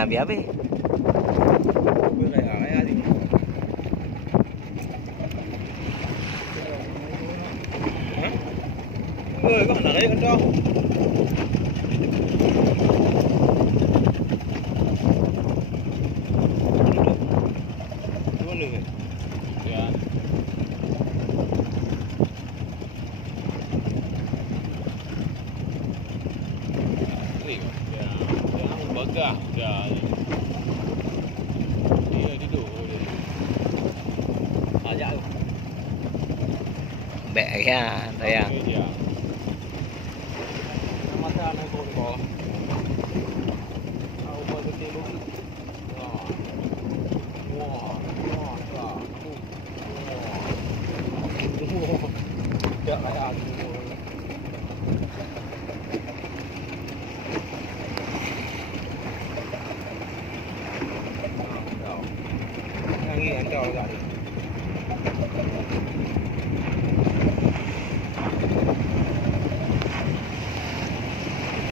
ambil habis. Kau nak naik kan dah? Mana ke? Ya. Bagah dah. Dia duduk dia. Ajak tu. Bek ya, sayang. Ya. Masa nak kau ni bawah. Aku buat kecil dulu. Wah. Wah. Wah. Wah. Wah. Tak ada aku. Angin anda tak ada.